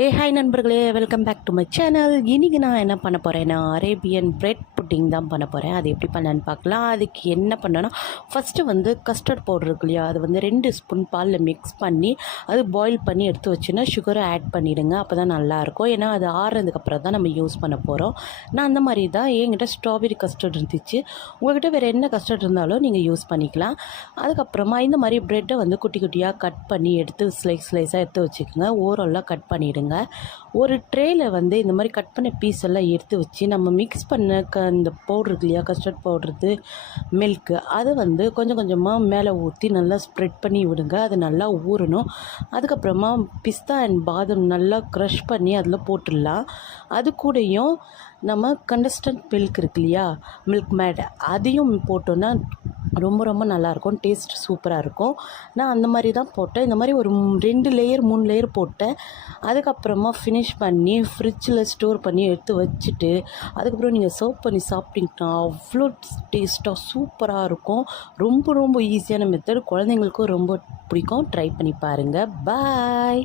Hi நண்பர்களே, welcome back to my channel. இன்றைக்கி நான் என்ன பண்ண போகிறேன்னா அரேபியன் பிரெட் புட்டிங் தான் பண்ண போகிறேன். அது எப்படி பண்ணலான்னு பார்க்கலாம். அதுக்கு என்ன பண்ணேன்னா, ஃபஸ்ட்டு வந்து கஸ்டர்ட் பவுடர் இருக்கு இல்லையா, அது வந்து 2 ஸ்பூன் பாலில் மிக்ஸ் பண்ணி அது பாயில் பண்ணி எடுத்து வச்சுன்னா சுகரை ஆட் பண்ணிவிடுங்க. அப்போ தான் நல்லாயிருக்கும். ஏன்னா அது ஆறுனதுக்கப்புறம் தான் நம்ம யூஸ் பண்ண போகிறோம். நான் அந்த மாதிரி தான் என்கிட்ட ஸ்ட்ராபெரி கஸ்டர்ட் இருந்துச்சு. உங்கள்கிட்ட வேறு என்ன கஸ்டர்ட் இருந்தாலும் நீங்கள் யூஸ் பண்ணிக்கலாம். அதுக்கப்புறமா இந்த மாதிரி ப்ரெட்டை வந்து குட்டி குட்டியாக கட் பண்ணி எடுத்து ஸ்லைஸாக எடுத்து வச்சுக்கோங்க. ஓரளவு கட் பண்ணிவிடுங்க. ஒரு ட்ரேயில் வந்து இந்த மாதிரி கட் பண்ண பீஸ் எல்லாம் எடுத்து வச்சு நம்ம மிக்ஸ் பண்ண இந்த பவுட்ரு இருக்கு இல்லையா, கஸ்டர்ட் பவுட்ரு, மில்க்கு, அதை வந்து கொஞ்சம் கொஞ்சமாக மேலே ஊற்றி நல்லா ஸ்ப்ரெட் பண்ணி விடுங்க. அது நல்லா ஊறணும். அதுக்கப்புறமா பிஸ்தா அண்ட் பாதாம் நல்லா க்ரஷ் பண்ணி அதில் போட்டுடலாம். அது கூடயும் நம்ம கண்டஸ்டன்ட் மில்க் இருக்கு இல்லையா, மில்க் மேட், அதையும் போட்டோன்னா ரொம்ப ரொம்ப நல்லாயிருக்கும். டேஸ்ட் சூப்பராக இருக்கும். நான் அந்த மாதிரி தான் போட்டேன். இந்த மாதிரி ஒரு 2 லேயர் 3 லேயர் போட்டேன். அதுக்கப்புறமா ஃபினிஷ் பண்ணி ஃப்ரிட்ஜில் ஸ்டோர் பண்ணி எடுத்து வச்சுட்டு அதுக்கப்புறம் நீங்கள் சர்வ் பண்ணி சாப்பிட்டிங்கன்னா அவ்வளோ டேஸ்ட்டாக சூப்பராக இருக்கும். ரொம்ப ரொம்ப ஈஸியான மெத்தட். குழந்தைங்களுக்கும் ரொம்ப பிடிக்கும். ட்ரை பண்ணி பாருங்கள். பாய்.